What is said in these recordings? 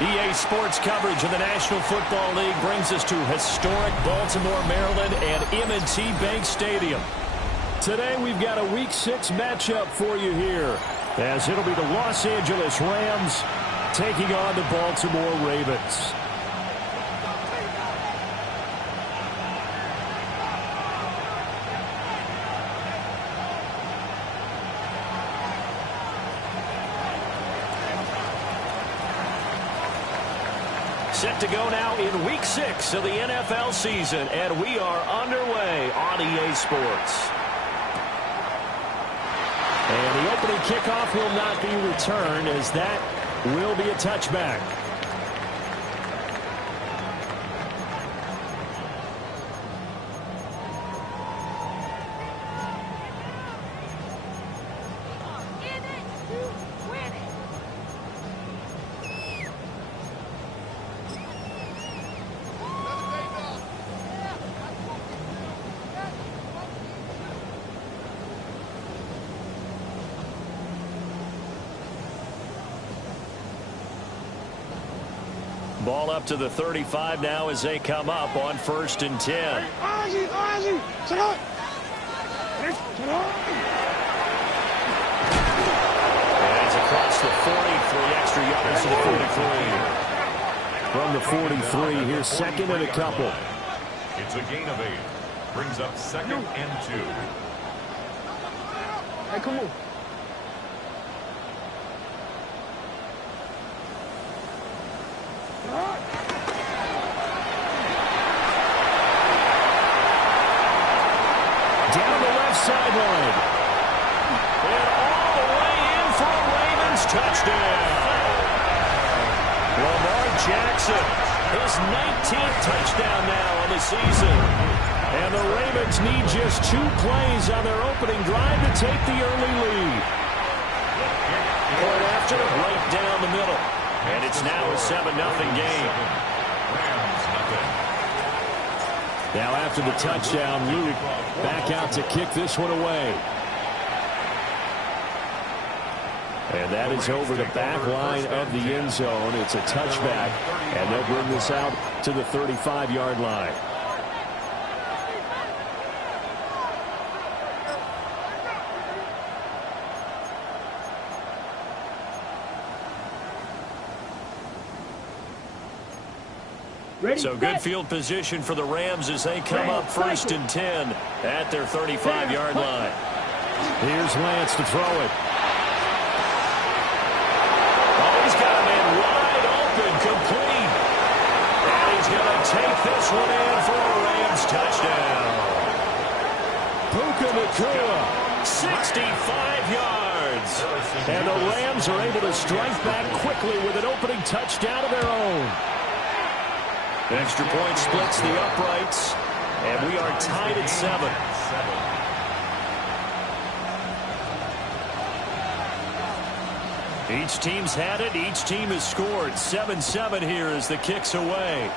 EA Sports coverage of the National Football League brings us to historic Baltimore, Maryland and M&T Bank Stadium. Today we've got a Week 6 matchup for you here, as it'll be the Los Angeles Rams taking on the Baltimore Ravens. Set to go now in Week 6 of the NFL season, and we are underway on EA Sports. And the opening kickoff will not be returned, as that will be a touchback. Ball up to the 35 now as they come up on 1st and 10. And it's across the 40 for the extra yards to the 43. From the 43, here's second and a couple. It's a gain of 8. Brings up 2nd and 2. Hey, come on. Down the left sideline. And all the way in for a Ravens touchdown. Lamar Jackson, his 19th touchdown now on the season. And the Ravens need just 2 plays on their opening drive to take the early lead. Point after, right down the middle. And it's now a 7-0 game. Now after the touchdown, Luke back out to kick this one away. And that is over the back line of the end zone. It's a touchback, and they'll bring this out to the 35-yard line. So good field position for the Rams as they come up 1st and 10 at their 35-yard line. Here's Lance to throw it. Oh, he's got a man wide open, complete. And he's going to take this one in for a Rams touchdown. Puka Nacua, 65 yards. And the Rams are able to strike back quickly with an opening touchdown of their own. Extra point splits the uprights, and we are tied at 7. Each team's had it. Each team has scored. 7-7 here as the kick's away.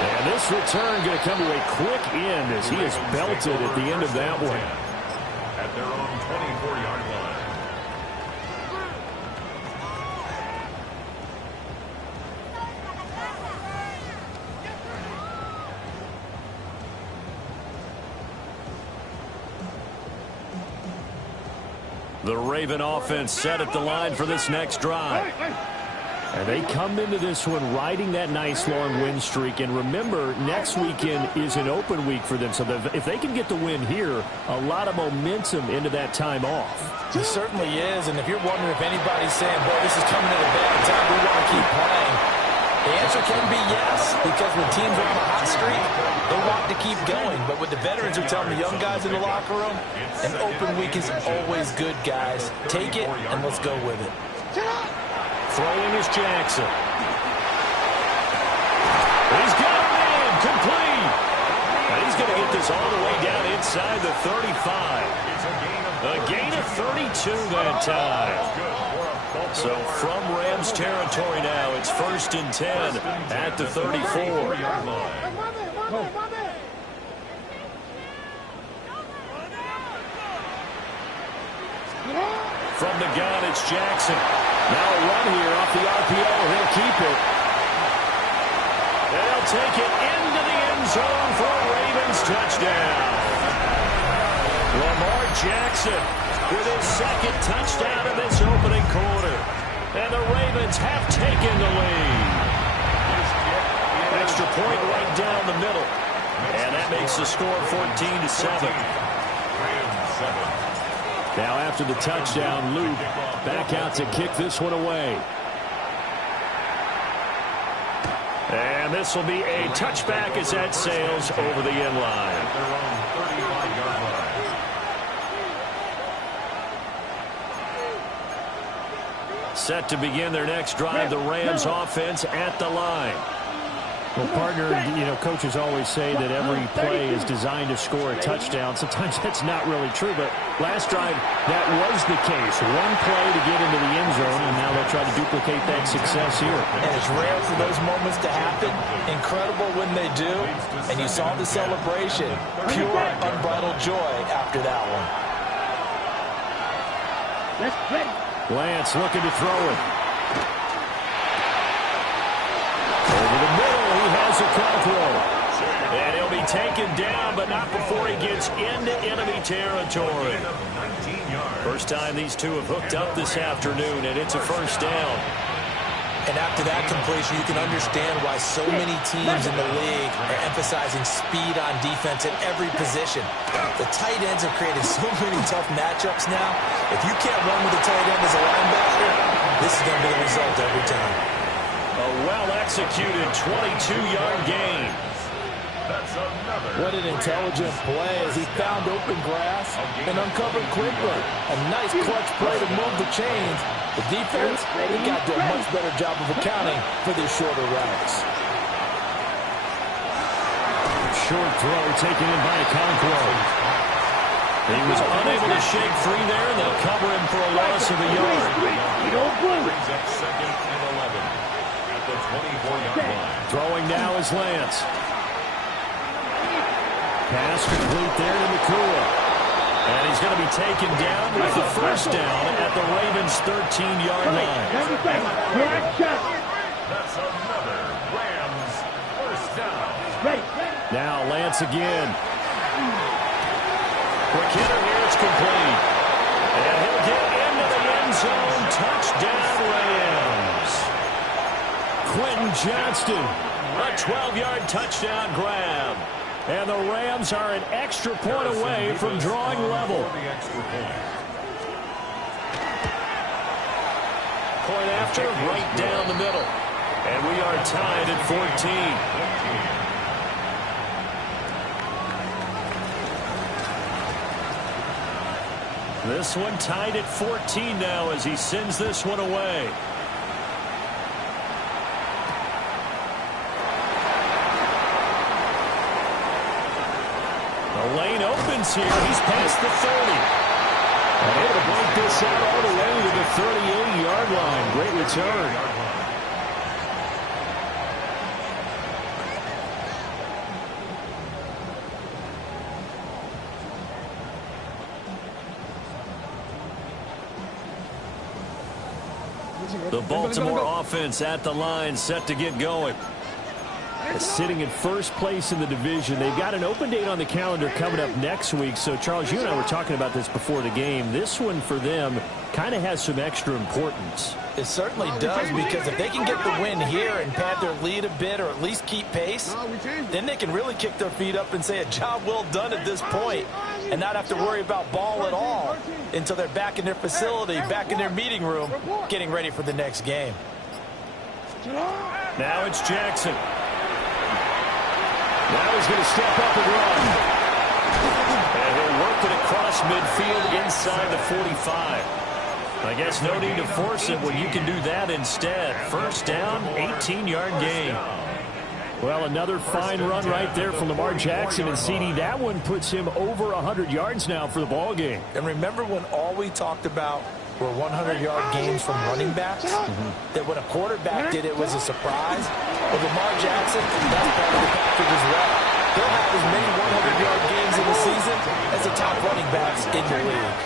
And this return going to come to a quick end as he is belted at the end of that one. At their own 24-yard line. The Raven offense set at the line for this next drive. And they come into this one riding that nice long win streak. And remember, next weekend is an open week for them. So if they can get the win here, a lot of momentum into that time off. It certainly is. And if you're wondering if anybody's saying, boy, this is coming at a bad time, we want to keep playing, the answer can be yes. Because when teams are on a hot streak, they want to keep going. But what the veterans are telling the young guys in the locker room, an open week is always good, guys. Take it, and let's go with it. Throwing is Jackson. He's got a man complete. And he's going to get this all the way down inside the 35. A gain of 32 that time. So from Rams territory now, it's 1st and 10 at the 34. From the gun, it's Jackson. Now a run here off the RPO. He'll keep it. And he'll take it into the end zone for a Ravens touchdown. Lamar Jackson with his second touchdown in this opening quarter. And the Ravens have taken the lead. Extra point right down the middle. And that makes the score 14-7. Now after the touchdown, Luke back out to kick this one away. And this will be a touchback as that sails over the end line. Set to begin their next drive, the Rams offense at the line. Well, partner, coaches always say that every play is designed to score a touchdown. Sometimes that's not really true, but last drive, that was the case. One play to get into the end zone, and now they'll try to duplicate that success here. And it's rare for those moments to happen. Incredible when they do. And you saw the celebration. Pure, unbridled joy after that one. Lance looking to throw it. Over the middle, he has a call throw. And he'll be taken down, but not before he gets into enemy territory. First time these two have hooked up this afternoon, and it's a first down. And after that completion, you can understand why so many teams in the league are emphasizing speed on defense at every position. The tight ends have created so many tough matchups now. If you can't run with the tight end as a linebacker, this is going to be the result every time. A well-executed 22-yard gain. What an intelligent play as he found open grass and uncovered quickly. A nice clutch play to move the chains. The defense, they got to do a much better job of accounting for these shorter routes. Short throw taken in by Okonkwo. He was unable to shake free there, and they'll cover him for a loss of a yard. Brings up 2nd and 11 at the 24-yard line. Throwing now is Lance. Pass complete there to Nakua. And he's going to be taken down with the first down at the Ravens' 13-yard line. That's another Rams first down. Now Lance again. Quick hitter here, it's complete. And he'll get into the end zone. Touchdown, Rams. Quentin Johnston, a 12-yard touchdown grab. And the Rams are an extra point away from drawing level. Point after, right down the middle. And we are tied at 14. This one tied at 14 now as he sends this one away. The lane opens here. He's past the 30. And able to break this out all the way to the 38-yard line. Great return. The Baltimore offense at the line, set to get going. Sitting in first place in the division. They've got an open date on the calendar coming up next week. So, Charles, you and I were talking about this before the game. This one for them kind of has some extra importance. It certainly does, because if they can get the win here and pad their lead a bit or at least keep pace, then they can really kick their feet up and say a job well done at this point and not have to worry about ball at all until they're back in their facility, back in their meeting room, getting ready for the next game. Now it's Jackson. Now he's going to step up and run. And he'll work it across midfield inside the 45. I guess no need to force it when you can do that instead. First down, 18-yard gain. Well, another fine run right there from Lamar Jackson and CD. That one puts him over 100 yards now for the ball game. And remember when all we talked about were 100-yard games from running backs? That when a quarterback did it was a surprise? Well, Lamar Jackson, that's part of the package as well. He'll have as many 100-yard games in the season as the top running backs in the league.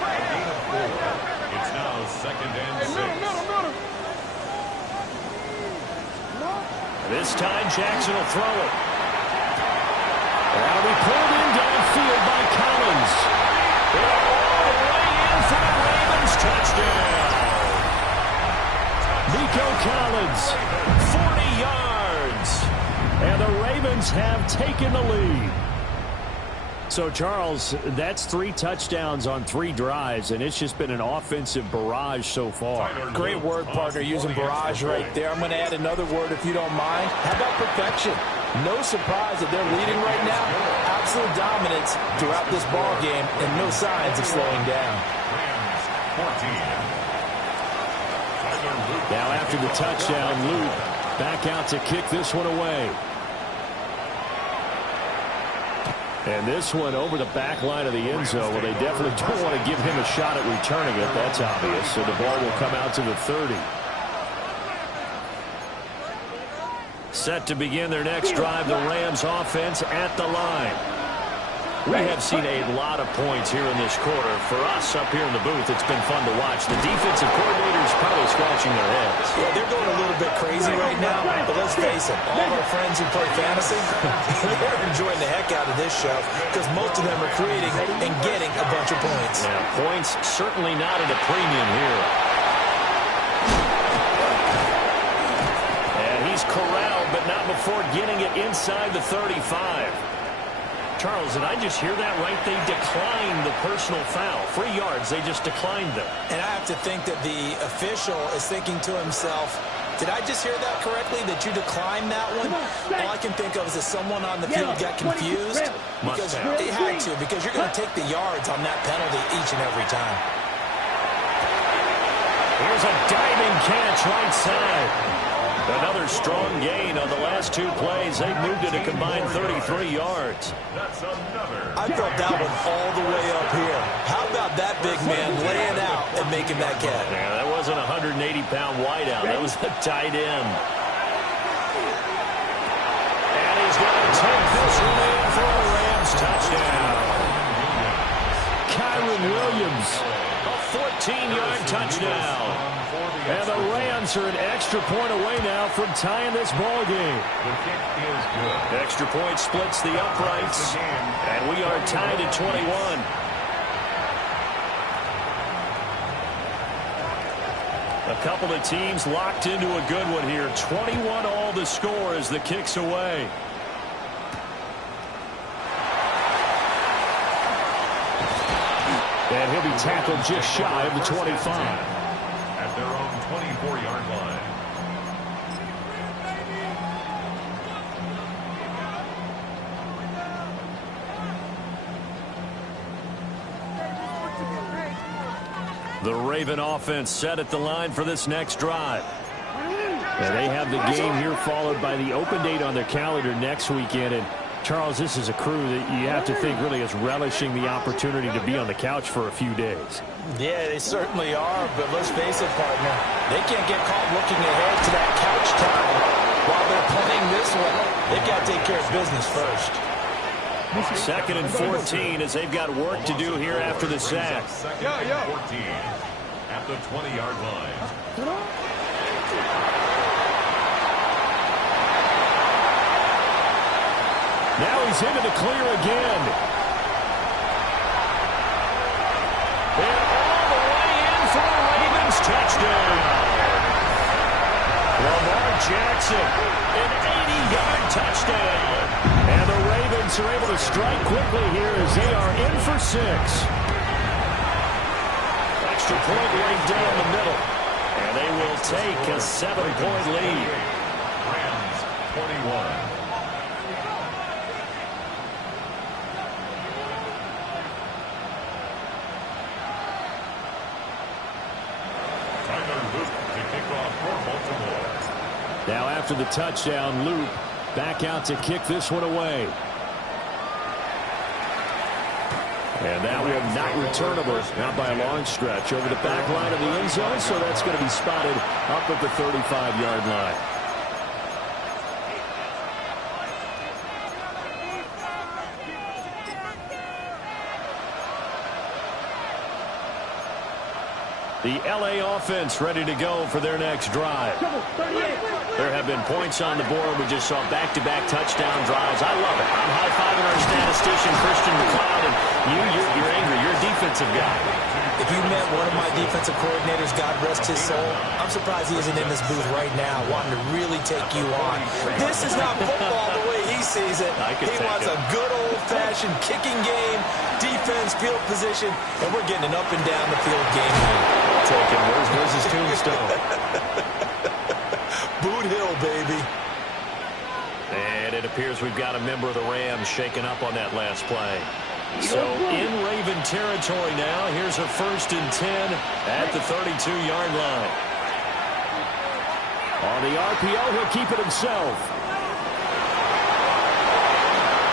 It's now a 2nd and 6. This time Jackson will throw it. That'll be pulled in downfield by Collins. All the way in for the Ravens touchdown. Nico Collins, 40 yards. And the Ravens have taken the lead. So, Charles, that's 3 touchdowns on 3 drives, and it's just been an offensive barrage so far. Great word, partner, using barrage right there. I'm going to add another word if you don't mind. How about perfection? No surprise that they're leading right now. Absolute dominance throughout this ball game and no signs of slowing down. Now after the touchdown, Luke back out to kick this one away. And this one over the back line of the end zone. Well, they definitely don't want to give him a shot at returning it. That's obvious. So the ball will come out to the 30. Set to begin their next drive, the Rams offense at the line. We have seen a lot of points here in this quarter. For us up here in the booth, it's been fun to watch. The defensive coordinators probably scratching their heads. Yeah, they're going a little bit crazy right now, but let's face it, all of our friends who play fantasy, they're enjoying the heck out of this show because most of them are creating and getting a bunch of points. Yeah, points certainly not at a premium here. And he's corralled, but not before getting it inside the 35. Charles, did I just hear that right? They declined the personal foul. 3 yards, they just declined them. And I have to think that the official is thinking to himself, did I just hear that correctly, that you declined that one? All I can think of is that someone on the field got confused. Because they had to, because you're going to take the yards on that penalty each and every time. Here's a diving catch right side. Another strong gain on the last 2 plays. They've moved it a combined 33 yards. I felt that one all the way up here. How about that big man laying out and making that catch? Yeah, that wasn't a 180-pound wideout. That was a tight end. And he's going to take this one in for a Rams touchdown. Kyren Williams, a 14-yard touchdown. And the Rams are an extra point away now from tying this ball game. The kick is good. Extra point splits the uprights, and we are tied at 21. A couple of teams locked into a good one here. 21 all the score as the kick's away. And he'll be tackled just shy of the 25. At their own 24-yard line. The Raven offense set at the line for this next drive. And they have the game here followed by the open date on their calendar next weekend. And Charles, this is a crew that you have to think really is relishing the opportunity to be on the couch for a few days. Yeah, they certainly are, but let's face it, partner. They can't get caught looking ahead to that couch time while they're playing this one. They've got to take care of business first. 2nd and 14 as they've got work to do here after the sack. 2nd and 14 at the 20-yard line. Now he's into the clear again. And all the way in for a Ravens touchdown. Lamar Jackson, an 80-yard touchdown. And the Ravens are able to strike quickly here as they are in for 6. Extra point right down the middle. And they will take a 7-point lead. Rams 21. Now after the touchdown, Luke back out to kick this one away. And that one not returnable, not by a long stretch, over the back line of the end zone, so that's going to be spotted up at the 35-yard line. The L.A. offense ready to go for their next drive. There have been points on the board. We just saw back-to-back touchdown drives. I love it. I'm high-fiving our statistician, Christian McLeod, and you're angry. You're a defensive guy. If you met one of my defensive coordinators, God rest his soul, I'm surprised he isn't in this booth right now wanting to really take you on. This is not football the way he sees it. He wants a good old-fashioned kicking game, defense, field position, and we're getting an up-and-down-the-field game. Take him. Where's his tombstone? Boot Hill, baby. And it appears we've got a member of the Rams shaken up on that last play. So in Raven territory now. Here's a 1st and 10 at the 32-yard line. On the RPO, he'll keep it himself.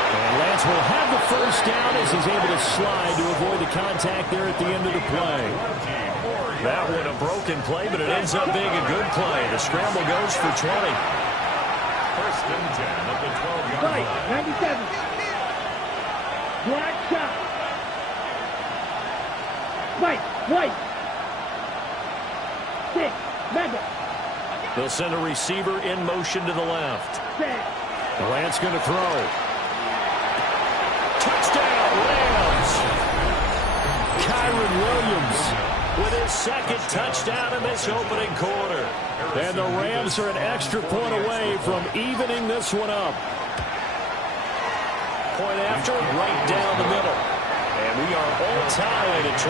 And Lance will have the first down as he's able to slide to avoid the contact there at the end of the play. That one a broken play, but it ends up being a good play. The scramble goes for 20. 1st and 10 at the 12-yard line. 97. Black shot. White. 6. Mega. They'll send a receiver in motion to the left. Lance going to throw. Touchdown, Rams. Kyren Williams with his 2nd touchdown in this opening quarter. And the Rams are an extra point away from evening this one up. Point after, right down the middle. And we are all tied at 28.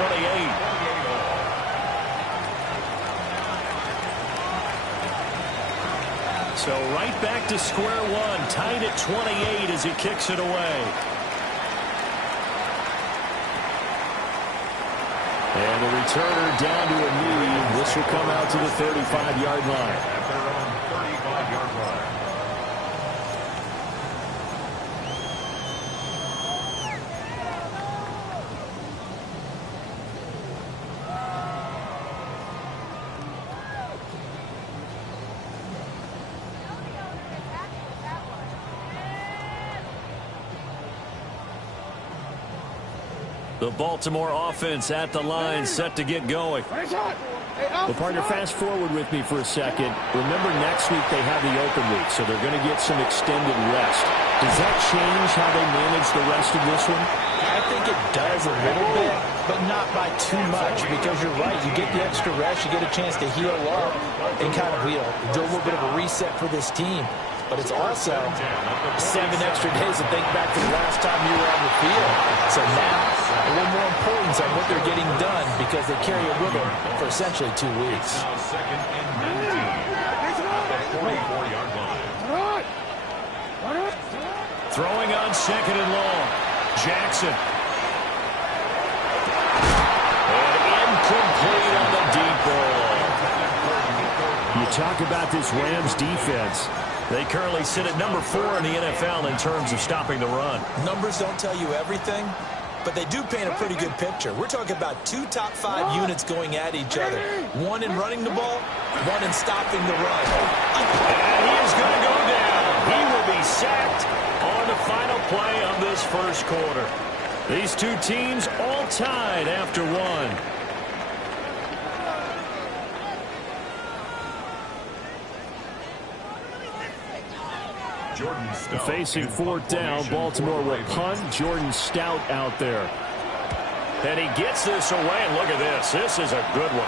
So right back to square one, tied at 28 as he kicks it away. And the returner down to a knee. This will come out to the 35-yard line. At their own 35-yard line. The Baltimore offense at the line, set to get going. Well, partner, fast forward with me for a second. Remember, next week they have the open week, so they're going to get some extended rest. Does that change how they manage the rest of this one? I think it does a little bit, but not by too much, because you're right. You get the extra rest, you get a chance to heal up and kind of do a little bit of a reset for this team. But it's also 7 extra days to think back to the last time you were on the field. So now, a little more importance on what they're getting done because they carry it with them for essentially 2 weeks. Now 2nd and 19 at the 44-yard line. Throwing on 2nd and long. Jackson. And incomplete on the deep ball. You talk about this Rams defense. They currently sit at number 4 in the NFL in terms of stopping the run. Numbers don't tell you everything, but they do paint a pretty good picture. We're talking about 2 top 5 units going at each other. 1 in running the ball, 1 in stopping the run. And he is going to go down. He will be sacked on the final play of this first quarter. These two teams all tied after 1. Facing 4th down, Baltimore will punt. Jordan Stout out there. And he gets this away, and look at this. This is a good one.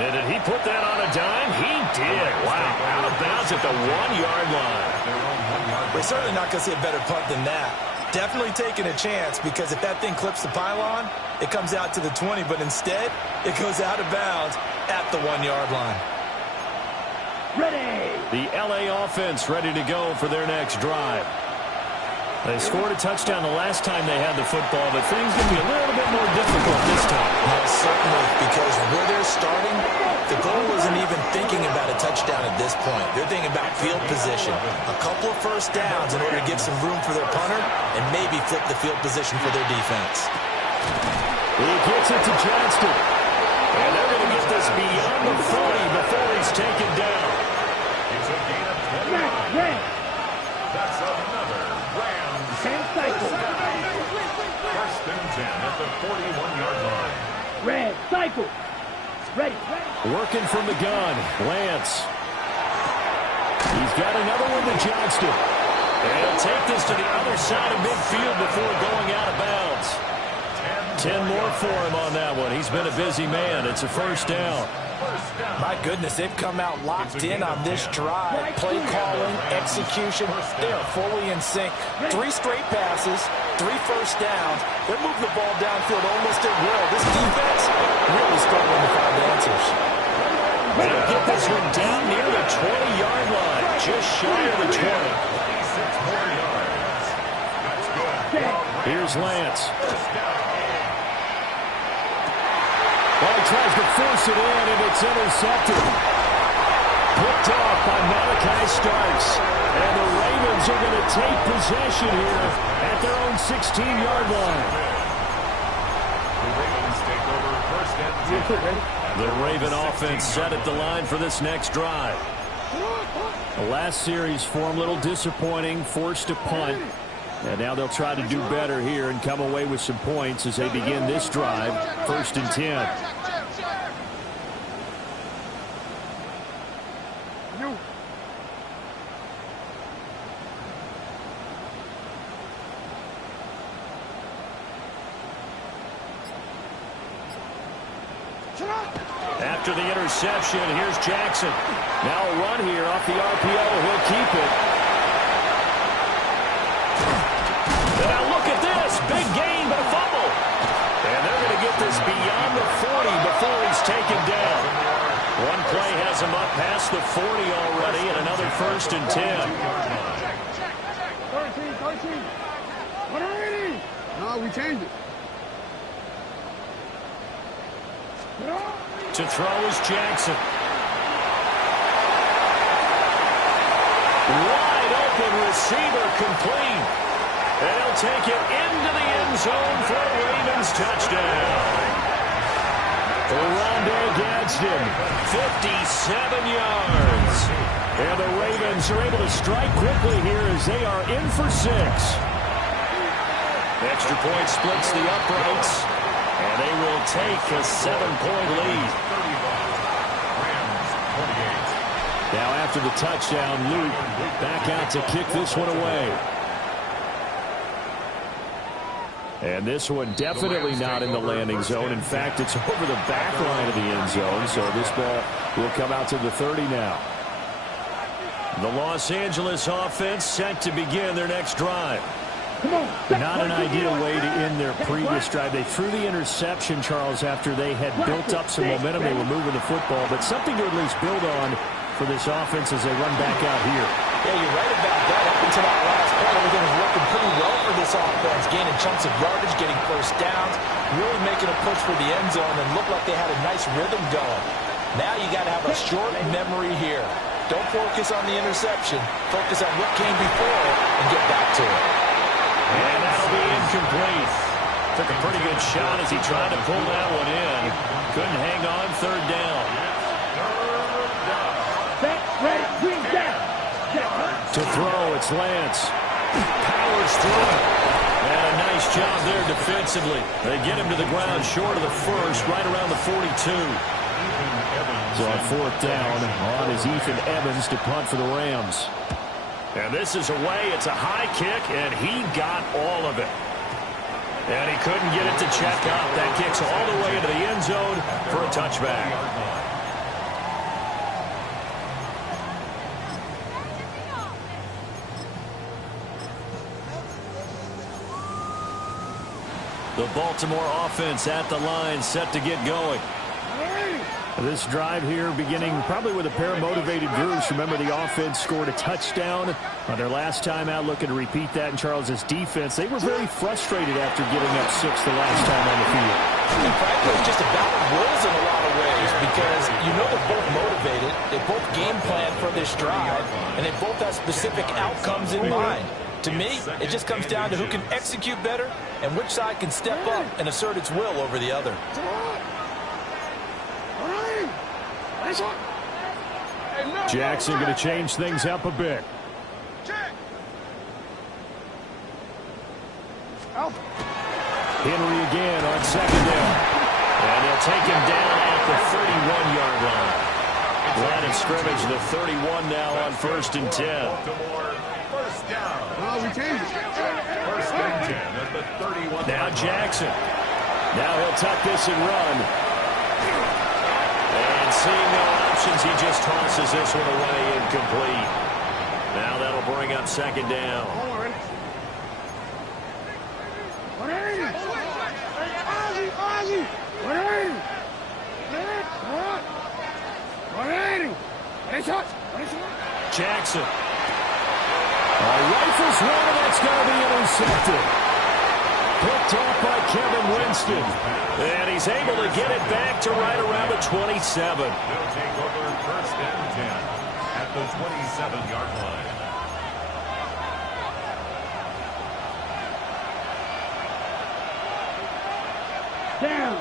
And did he put that on a dime? He did. Wow, out of bounds at the 1-yard line. We're certainly not going to see a better punt than that. Definitely taking a chance, because if that thing clips the pylon, it comes out to the 20, but instead, it goes out of bounds at the 1-yard line. Ready. The L.A. offense ready to go for their next drive. They scored a touchdown the last time they had the football, but things going to be a little bit more difficult this time. Most certainly, because where they're starting, the goal isn't even thinking about a touchdown at this point. They're thinking about field position. A couple of first downs in order to give some room for their punter and maybe flip the field position for their defense. He gets it to Johnston. And they're going to get this beyond the 40 before he's taken down. It's a gain of 29. That's another Rams. 10 cycle. 1st and 10 at the 41-yard line. Red cycle. Ready. Working from the gun, Lance. He's got another one to Johnston. And he'll take this to the other side of midfield before going out of bounds. 10 more for him on that one. He's been a busy man. It's a first down. My goodness, they've come out locked in on this drive. Play calling, execution, they are fully in sync. 3 straight passes, 3 first downs. They're moving the ball downfield almost at will. This defense really struggling to find answers. They'll get this one down near the 20-yard line, just shy of the 20. Here's Lance. Well, he tries to force it in, and it's intercepted. Picked off by Malachi Starks. And the Ravens are going to take possession here at their own 16-yard line. The Ravens take over first and 10. The Raven offense set at the line for this next drive. The last series for them, a little disappointing, forced a punt. And now they'll try to do better here and come away with some points as they begin this drive, 1st and 10. After the interception, here's Jackson. Now a run here off the RPO. He'll keep it. And now look at this. Big gain, but a fumble. And they're going to get this beyond the 40 before he's taken down. One play has him up past the 40 already, and another 1st and 10. 13. 180. No, we changed it. To throw is Jackson. Wide open receiver complete. And he'll take it into the end zone for a Ravens touchdown. Rondé Gadsden, 57 yards. And the Ravens are able to strike quickly here as they are in for 6. Extra point splits the uprights. And they will take a 7-point lead. Now after the touchdown, Luke back out to kick this one away. And this one definitely not in the landing zone. In fact, it's over the back line of the end zone. So this ball will come out to the 30 now. The Los Angeles offense set to begin their next drive. Not an ideal way to end their previous drive. They threw the interception, Charles, after they had built up some momentum. They were moving the football, but something to at least build on for this offense as they run back out here. Yeah, you're right about that. Up until that last point, everything was working pretty well for this offense. Gaining chunks of yardage, getting first downs, really making a push for the end zone, and looked like they had a nice rhythm going. Now you got to have a short memory here. Don't focus on the interception. Focus on what came before it and get back to it. And that'll be incomplete. Took a pretty good shot as he tried to pull that one in. Couldn't hang on, 3rd down. Set, ready, green down. To throw, it's Lance. Powers through it. And a nice job there defensively. They get him to the ground short of the 1st, right around the 42. So on 4th down, on is Ethan Evans to punt for the Rams. And this is away. It's a high kick, and he got all of it. And he couldn't get it to check out. That kicks all the way into the end zone for a touchback. The Baltimore offense at the line, set to get going. This drive here beginning probably with a pair of motivated groups. Remember, the offense scored a touchdown on their last time out, looking to repeat that in Charles's defense. They were very frustrated after giving up 6 the last time on the field. And frankly, it's just a battle of wills in a lot of ways because you know they're both motivated. They both game plan for this drive, and they both have specific outcomes in mind. To me, it just comes down to who can execute better and which side can step up and assert its will over the other. Jackson going to change things up a bit. Henry again on 2nd down. And they'll take him down at the 31-yard line. Line of scrimmage, the 31 now on 1st and 10. Baltimore, first down. Oh, we changed it. First and 10 at the 31. Now Jackson. Now he'll tuck this and run. And seeing no options, he just tosses this one away, incomplete. Now that'll bring up 2nd down. Jackson. Rifles one, that's going to be intercepted. Picked off by Kevin Winston. And he's able to get it back to right around the 27. They'll take over 1st and 10 at the 27-yard line. Down.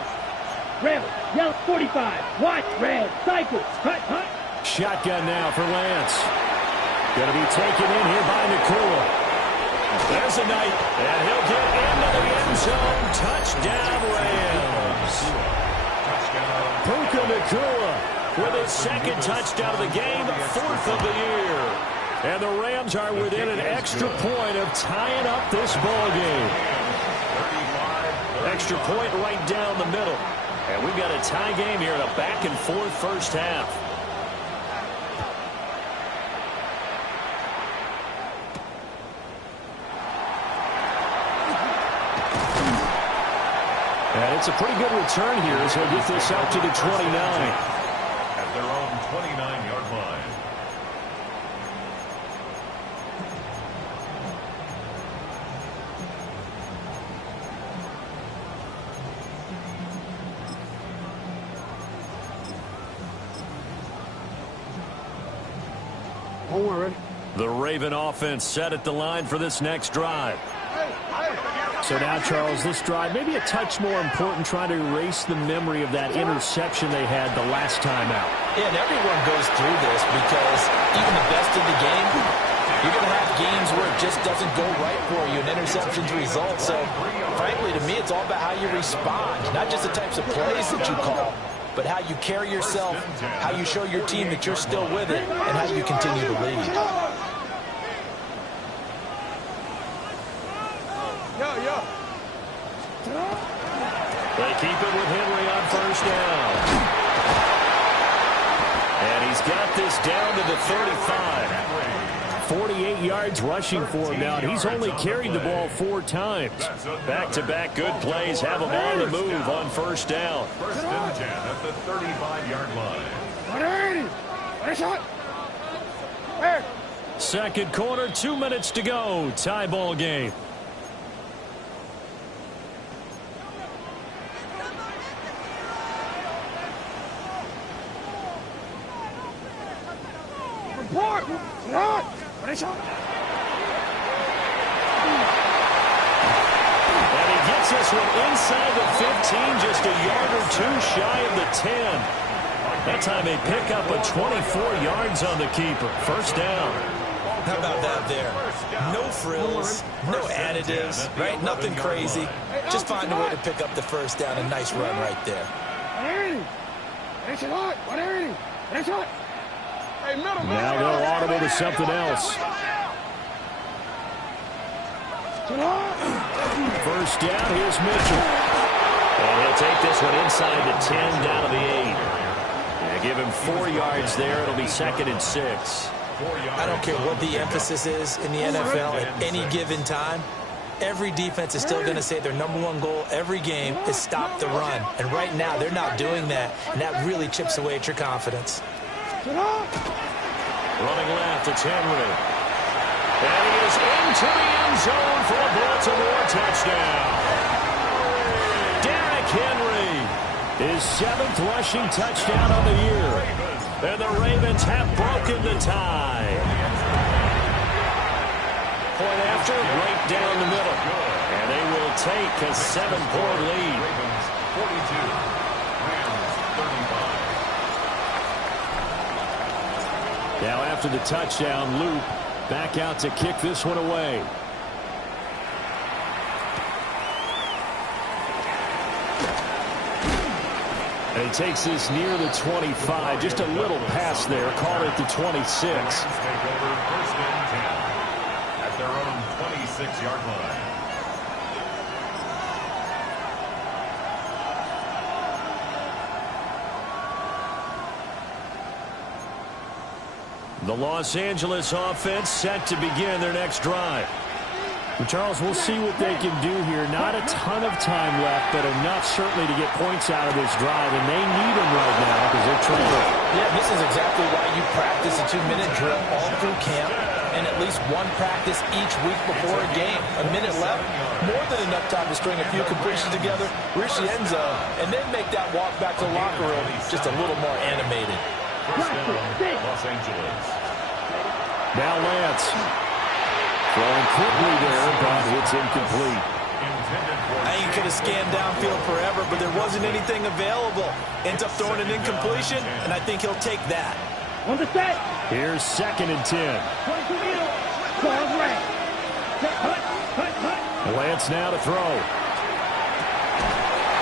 Red. Yellow 45. Watch. Red. Cycle. Cut. Hunt. Shotgun now for Lance. Going to be taken in here by Nakua. There's a Knight, and he'll get into the end zone. Touchdown, Rams. Puka Nakua with his 2nd touchdown of the game, 4th of the year. And the Rams are within an extra point of tying up this ball game. Extra point right down the middle. And we've got a tie game here in a back-and-forth first half. And it's a pretty good return here as he'll get this out to the 29. At their own 29-yard line. The Raven offense set at the line for this next drive. So now, Charles, this drive maybe a touch more important, trying to erase the memory of that interception they had the last time out. Yeah, and everyone goes through this because even the best of the game, you're going to have games where it just doesn't go right for you and interceptions result. So, frankly, to me, it's all about how you respond, not just the types of plays that you call, but how you carry yourself, how you show your team that you're still with it, and how you continue to lead. They keep it with Henry on 1st down. And he's got this down to the 35. 48 yards rushing for him now, and he's only carried the ball 4 times. Back-to-back good plays have him on the move on 1st down. 1st and 10 at the 35-yard line. 2nd quarter, 2 minutes to go. Tie ball game. And he gets this one inside the 15, just a yard or 2 shy of the 10. That time they pick up a 24 yards on the keeper. 1st down. How about that there? No frills, no additives, right? Nothing crazy. Just find a way to pick up the 1st down. A nice run right there. Now they'll audible to something else. 1st down, here's Mitchell. And he'll take this one inside the 10, down to the 8. And give him 4 yards there. It'll be 2nd and 6. I don't care what the emphasis is in the NFL at any given time. Every defense is still going to say their #1 goal every game is stop the run. And right now, they're not doing that, and that really chips away at your confidence. Running left, it's Henry. And he is into the end zone for a Baltimore touchdown. Derrick Henry, his 7th rushing touchdown of the year. And the Ravens have broken the tie. Point after, right down the middle. And they will take a 7-point lead. Ravens 42, Rams 35. Now after the touchdown, Luke back out to kick this one away. he takes this near the 25. Just a little pass there. Called it the 26. Take over 1st and 10 at their own 26-yard line. The Los Angeles offense set to begin their next drive. Well, Charles, we'll see what they can do here. Not a ton of time left, but enough certainly to get points out of this drive, and they need them right now because they're trailing. Yeah, this is exactly why you practice a 2-minute drill all through camp and at least one practice each week before a game. A minute left, more than enough time to string a few completions together, reach the end zone, and then make that walk back to the locker room just a little more animated. First down, Los Angeles. Now Lance. Throwing quickly there, but it's incomplete. I could have scanned downfield forever, but there wasn't anything available. Ends up throwing an incompletion, and I think he'll take that. On the set. Here's 2nd and 10. Lance now to throw.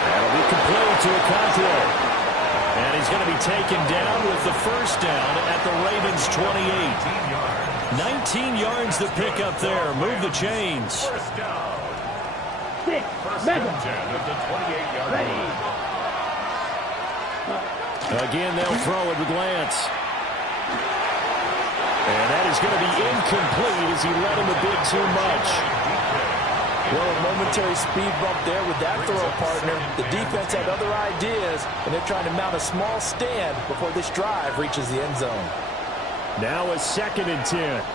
That'll be complete to Okonkwo. And he's going to be taken down with the first down at the Ravens 28. 19 yards to pick up there. Move the chains. First down. 6. Mega. 10 at the 28-yard line. Again, they'll throw it with Lance. And that is going to be incomplete as he let him a bit too much. Well, a momentary speed bump there with that throw partner. The defense had other ideas, and they're trying to mount a small stand before this drive reaches the end zone. Now a 2nd and 10. A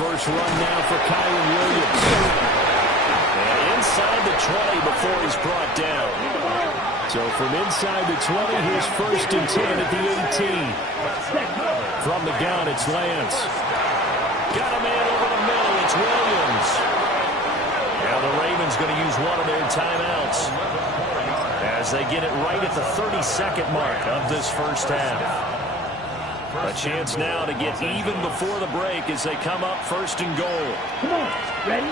first run now for Kyren Williams. And inside the 20 before he's brought down. So from inside the 20, here's 1st and 10 at the 18. From the gun, it's Lance. Got a man over the middle. It's Williams. Now the Ravens going to use one of their timeouts as they get it right at the 32nd mark of this first half. A chance now to get even before the break as they come up 1st and goal. Come on. Ready?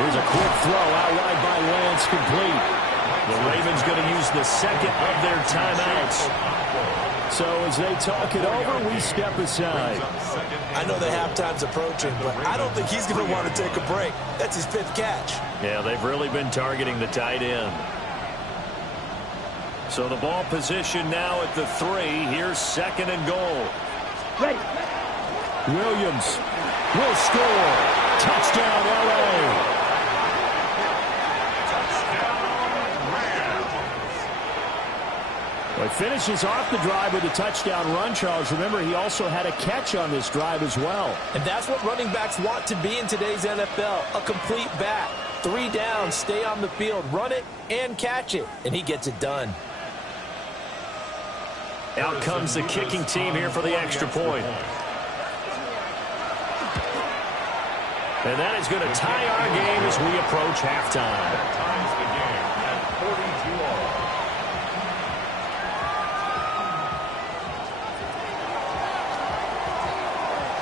Here's a quick throw out wide by Lance, complete. The Ravens going to use the 2nd of their timeouts. So as they talk it over, we step aside. I know the halftime's approaching, but I don't think he's going to want to take a break. That's his 5th catch. Yeah, they've really been targeting the tight end. So the ball position now at the 3. Here's 2nd and goal. Ready. Williams will score. Touchdown, LA. Well, he finishes off the drive with a touchdown run, Charles. Remember, he also had a catch on this drive as well. And that's what running backs want to be in today's NFL, a complete back. 3 downs, stay on the field, run it, and catch it. And he gets it done. Out comes the kicking team here for the extra point. And that is going to tie our game as we approach halftime. Ties the game at 42 all.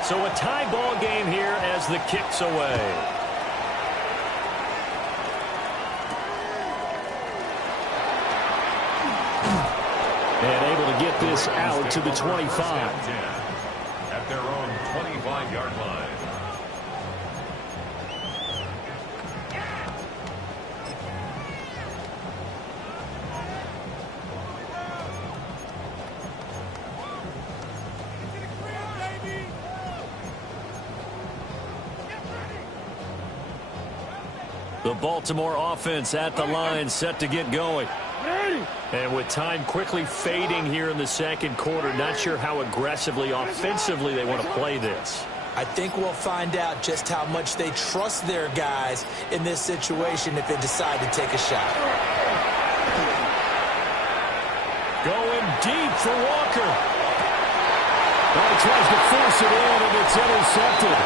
So a tie ball game here as the kick's away. And able to get this out to the 25. At their own 25-yard line. The Baltimore offense at the line, set to get going. Ready. And with time quickly fading here in the 2nd quarter, not sure how aggressively, offensively they want to play this. I think we'll find out just how much they trust their guys in this situation if they decide to take a shot. Going deep for Walker. Well, he tries to force it in, and it's intercepted.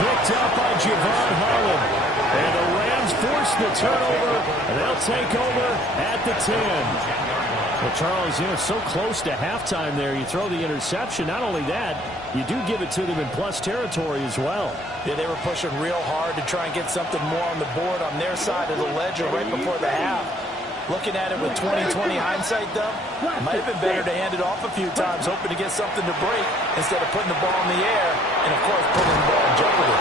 Picked up by Javon Holland. And the Rams force the turnover, and they'll take over at the 10. Well, Charles, so close to halftime there. You throw the interception. Not only that, you do give it to them in plus territory as well. Yeah, they were pushing real hard to try and get something more on the board on their side of the ledger right before the half. Looking at it with 20/20 hindsight, though, it might have been better to hand it off a few times, hoping to get something to break instead of putting the ball in the air and, of course, putting the ball in jeopardy.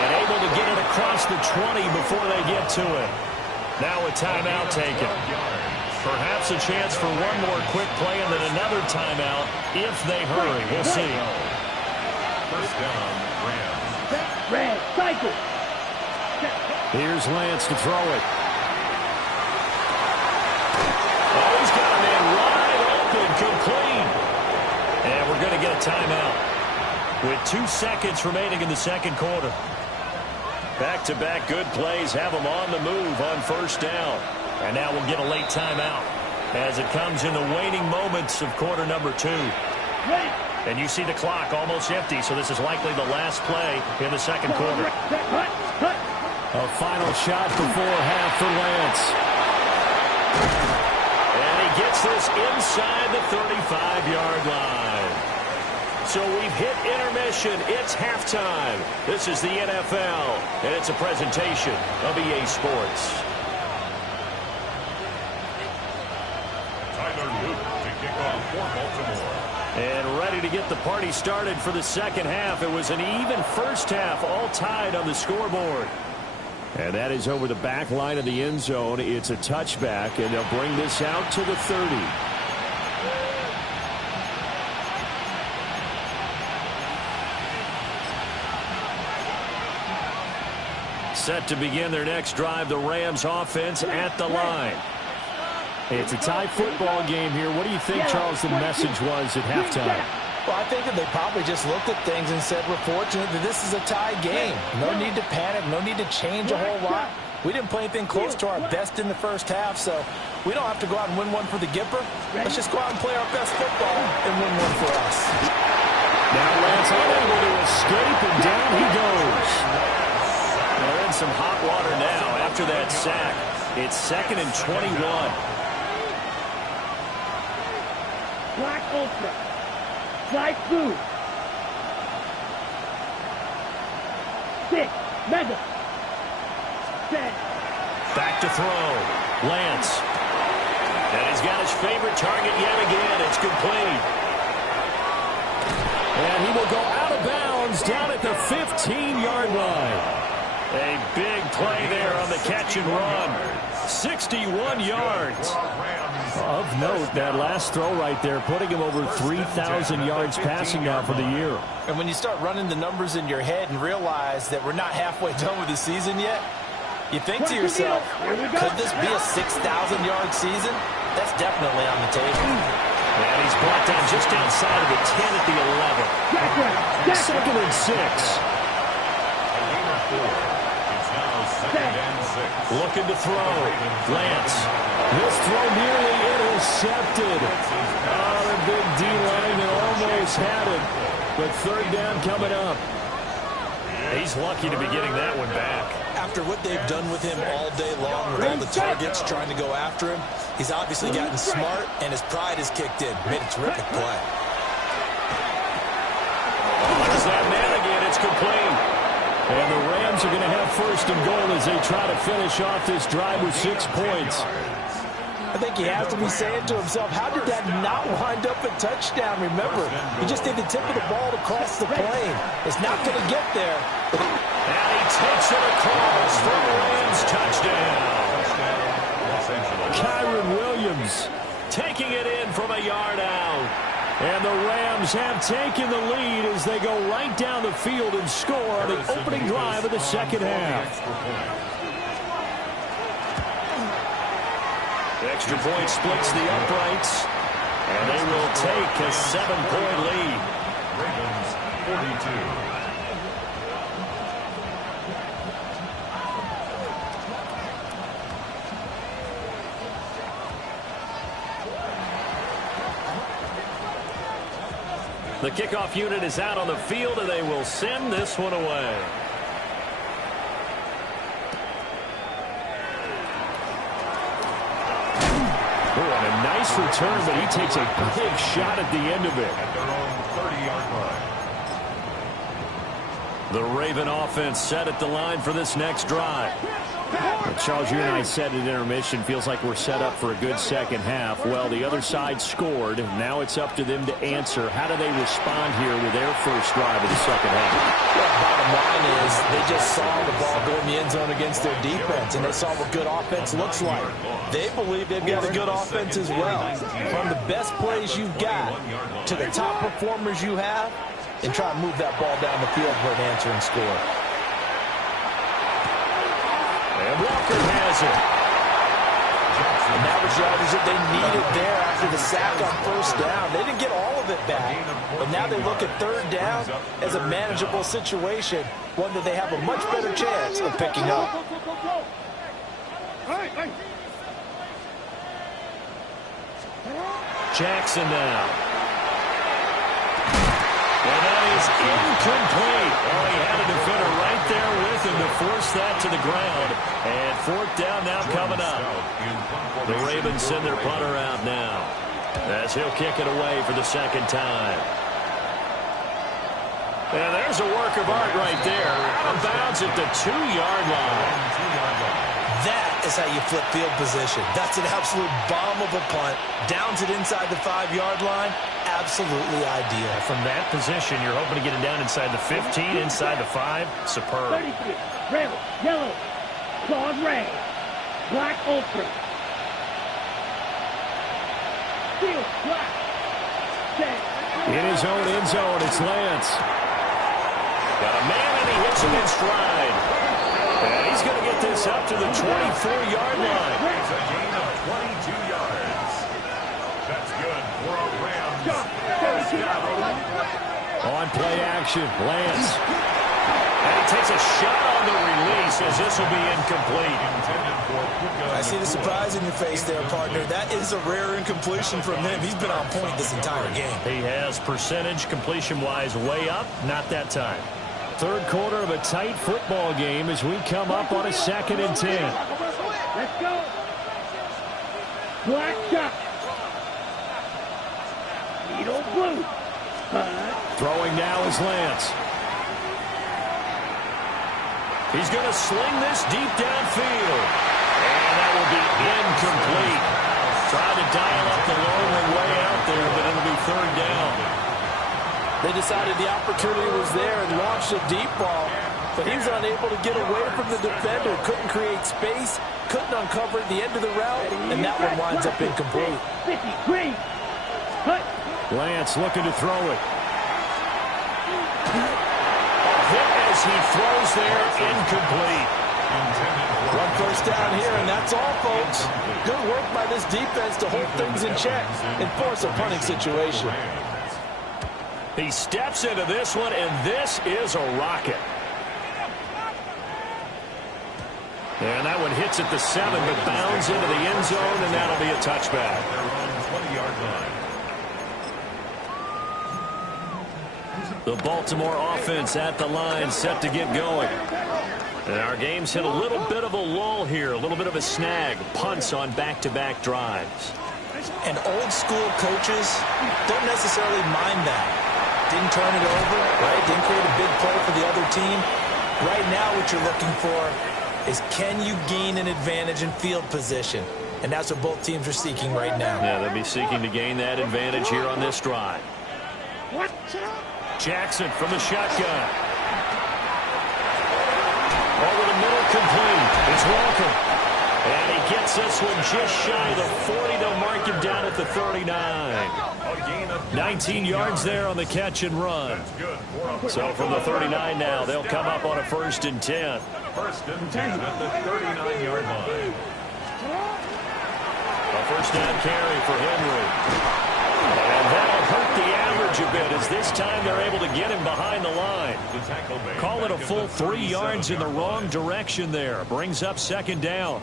And able to get it across the 20 before they get to it. Now a timeout taken. Perhaps a chance for one more quick play and then another timeout if they hurry. We'll see. First down, Rams. Red, cycle. Here's Lance to throw it. Oh, he's got a man wide open, complete. And we're going to get a timeout with 2 seconds remaining in the second quarter. Back-to-back good plays have them on the move on first down. And now we'll get a late timeout as it comes in the waning moments of quarter number 2. And you see the clock almost empty, so this is likely the last play in the second quarter. A final shot before half for Lance. And he gets this inside the 35-yard line. So we've hit intermission. It's halftime. This is the NFL, and it's a presentation of EA Sports. Tyler Luke to kick off for Baltimore. And ready to get the party started for the second half. It was an even first half, all tied on the scoreboard. And that is over the back line of the end zone. It's a touchback, and they'll bring this out to the 30. Set to begin their next drive, the Rams offense at the line. It's a tie football game here. What do you think, Charles, the message was at halftime? Well, I think that they probably just looked at things and said, we're fortunate that this is a tie game. No need to panic. No need to change a whole lot. We didn't play anything close to our best in the first half, so we don't have to go out and win one for the Gipper. Let's just go out and play our best football and win one for us. Now Lance unable to escape, and down he goes. They're in some hot water now after that sack. It's 2nd and 21. Black Ultra. Flight Blue. 6. Mega. 10. Back to throw. Lance. And he's got his favorite target yet again. It's complete. And he will go out of bounds down at the 15-yard line. A big play there on the catch and run. 61 yards. Of note, that last throw right there, putting him over 3,000 yards passing now for the year. And when you start running the numbers in your head and realize that we're not halfway done with the season yet, you think to yourself, could this be a 6,000-yard season? That's definitely on the table. And he's brought down just outside of the 10 at the 11. 2nd and 6. It's now 2nd and 6. Looking to throw. Lance. This throw nearly intercepted. Oh, the big D-line that almost had it. But 3rd down coming up. He's lucky to be getting that one back. After what they've done with him all day long, with all the targets trying to go after him, he's obviously gotten smart, and his pride has kicked in. Made a terrific play. There's that man again. It's complete. And the Rams are going to have 1st and goal as they try to finish off this drive with 6 points. I think he has to be saying to himself, how did that not wind up a touchdown? Remember, you just need the tip of the ball to cross the plane. It's not going to get there. And he takes it across for the Rams touchdown. Kyron Williams Taking it in from a yard out. And the Rams have taken the lead as they go right down the field and score on the opening drive of the second half. Extra point splits the uprights, and they will take a 7-point lead. Ravens 42. The kickoff unit is out on the field, and they will send this one away. Oh, and a nice return, but he takes a big shot at the end of it. At their own 30-yard line. The Raven offense set at the line for this next drive. Well, Charles, you and I said at intermission, feels like we're set up for a good second half. Well, the other side scored. Now it's up to them to answer. How do they respond here with their first drive of the second half? Well, bottom line is they just saw the ball go in the end zone against their defense, and they saw what good offense looks like. They believe they've got a good offense as well. From the best plays you've got to the top performers you have, and try and move that ball down the field for an answering score. And Walker has it. And that was yardage that they needed there after the sack on first down. They didn't get all of it back, but now they look at third down as a manageable situation, one that they have a much better chance of picking up. Jackson now. And that is incomplete. Oh, he had a defender right there with him to force that to the ground. And fourth down now coming up. The Ravens send their punter out now, as he'll kick it away for the second time. And there's a work of art right there. Out of bounds at the 2-yard line. That is how you flip field position. That's an absolute bomb of a punt. Downs it inside the 5-yard line. Absolutely ideal. From that position, you're hoping to get it down inside the 15, inside the 5. Superb. 33, red, yellow, clawed red, black ultra. Steel, black, set. In his own end zone, it's Lance. Got a man, and he hits him in stride. And he's going to get this up to the 24-yard line. It's a gain of 22 yards. That's good for a Rams. On play action, Lance. And he takes a shot on the release, as this will be incomplete. I see the surprise in your face there, partner. That is a rare incompletion from him. He's been on point this entire game. He has percentage completion-wise way up, not that time. Third quarter of a tight football game as we come up on a 2nd and 10. Let's go. Black shot. Needle blue. Throwing now is Lance. He's going to sling this deep downfield. And that will be incomplete. Trying to dial up the lonely way out there, but it'll be third down. They decided the opportunity was there and launched a deep ball, but he was unable to get away from the defender. Couldn't create space, couldn't uncover the end of the route, and that one winds up incomplete. 53. Cut. Lance looking to throw it. Hit as he throws there, incomplete. One first down here, and that's all, folks. Good work by this defense to hold things in check and force a punting situation. He steps into this one, and this is a rocket. And that one hits at the 7, but bounds into the end zone, and that'll be a touchback. The Baltimore offense at the line, set to get going. And our game's hit a little bit of a lull here, a little bit of a snag. Punts on back-to-back drives. And old school coaches don't necessarily mind that. Didn't turn it over, right? Didn't create a big play for the other team. Right now what you're looking for is, can you gain an advantage in field position? And that's what both teams are seeking right now. Yeah, they'll be seeking to gain that advantage here on this drive. Jackson from the shotgun. Over the middle, complete. It's Walker. And he gets this one just shy of the 40. They'll mark him down at the 39. 19 yards there on the catch and run. So from the 39 now, they'll come up on a 1st and 10. 1st and 10 at the 39-yard line. A first down carry for Henry. And that'll hurt the average a bit, as this time they're able to get him behind the line. Call it a full 3 yards in the wrong direction there. Brings up 2nd down.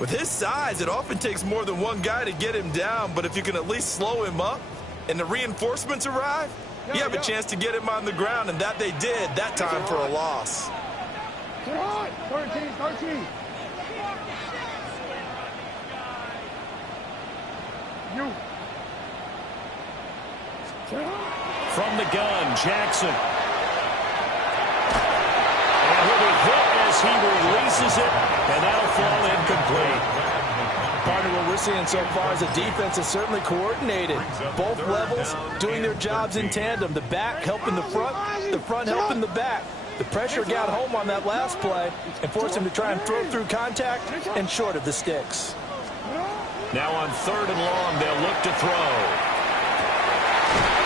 With his size, it often takes more than one guy to get him down, but if you can at least slow him up and the reinforcements arrive, you have a chance to get him on the ground, and that they did, that time for a loss. 13. From the gun, Jackson. And he'll be hit as he releases it, and that'll fall incomplete. Partner, what we're seeing so far is the defense is certainly coordinated. Both levels doing their jobs in tandem. The back helping the front helping the back. The pressure got home on that last play and forced him to try and throw through contact and short of the sticks. Now on 3rd and long, they'll look to throw.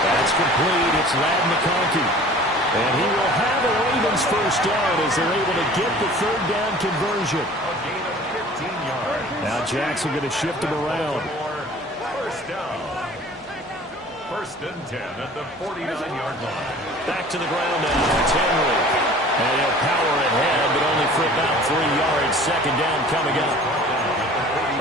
That's complete. It's Ladd McConkey. And he will have a Ravens first down as they're able to get the 3rd down conversion. A gain of 15 yards. Now Jackson going to shift him around. First down. 1st and 10 at the 49-yard line. Back to the ground now. It's Henry. And he'll power ahead, but only for about 3 yards. 2nd down coming up.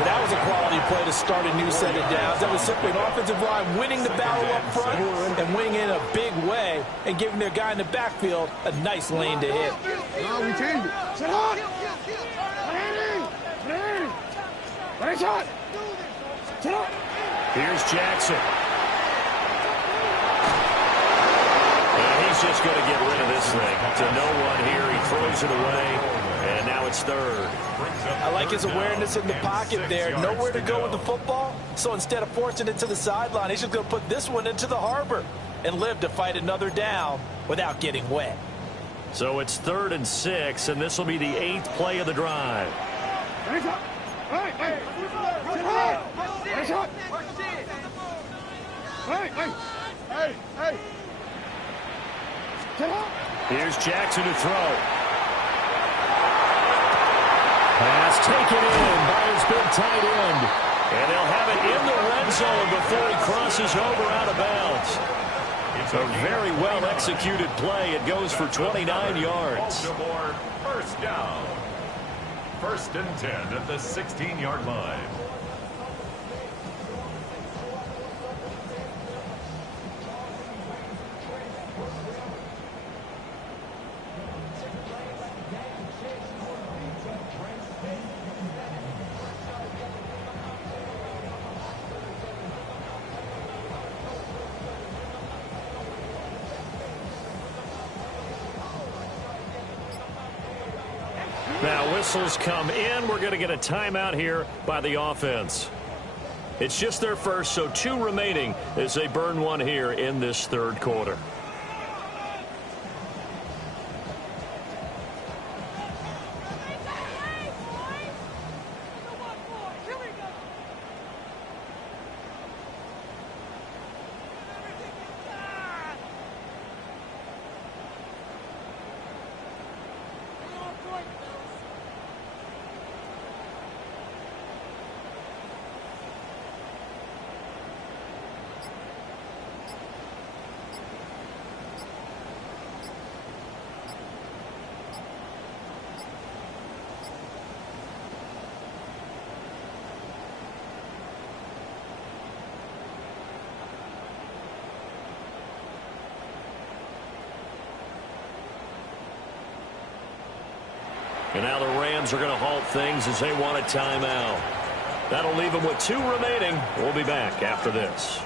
That was a quality play to start a new set of downs. That was simply an offensive line winning the battle up front and winning in a big way and giving their guy in the backfield a nice lane to hit. No, we changed it. Sit on. Sit on. Here's Jackson. And he's just going to get rid of this thing. To no one here. He throws it away. And now it's 3rd. I like his awareness in the pocket there. Nowhere to go with the football. So instead of forcing it to the sideline, he's just going to put this one into the harbor and live to fight another down without getting wet. So it's 3rd and 6, and this will be the 8th play of the drive. Here's Jackson to throw. Pass taken in by his big tight end. And they'll have it in the red zone before he crosses over out of bounds. It's a very well-executed play. It goes for 29 yards. Baltimore, first down. 1st and 10 at the 16-yard line. Now whistles come in. We're going to get a timeout here by the offense. It's just their first, so 2 remaining as they burn one here in this 3rd quarter. And now the Rams are going to halt things as they want a timeout. That'll leave them with 2 remaining. We'll be back after this.